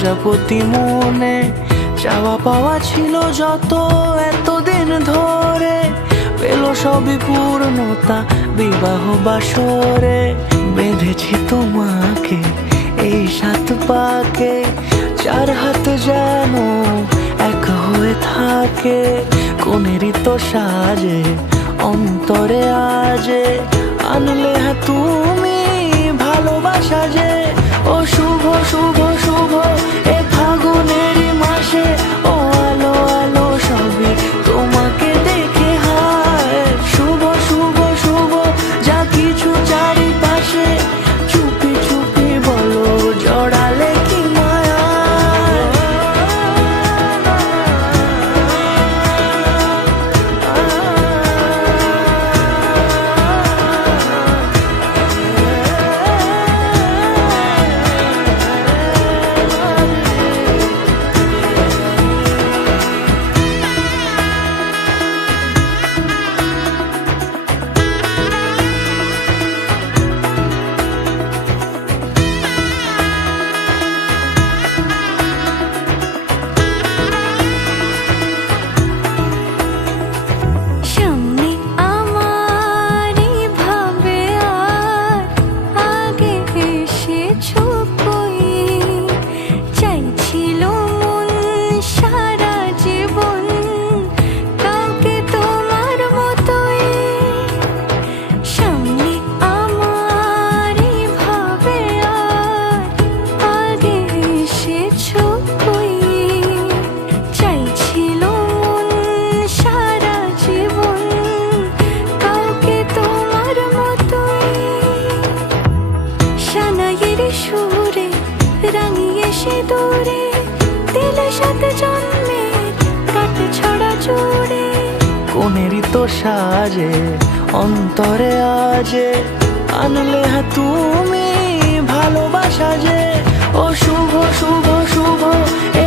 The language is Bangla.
প্রজাপতি মনে চাওয়া পাওয়া ছিল যত এতদিন ধরে, পেল সবই পূর্ণতা বিবাহ বাসরে। বেঁধেছি তোমাকে এই 7 পাকে, 4 হাত যেন এক হয়ে থাকে। কোনেরই তো সাজে অন্তরে আজে আনলে তুমি ভালোবাসা যে। ও শুভ শুভ শুভ এ ফাগুনেরই মাসে, ও আলো আলো সবই তোমাকে দেখে হায়। শুভ শুভ শুভ যা কিছু চারিপাশে, চুপি চুপি বলো জড়ালে কি মায়া। সুরে রাঙিয়ে সে দূরে দিলে 7 জন্মের কাট ছড়া জোড়ে। কোনেরই তো সাজে অন্তরে আজে আনলে তুমি ভালোবাসা যে। ও শুভ শুভ শুভ এ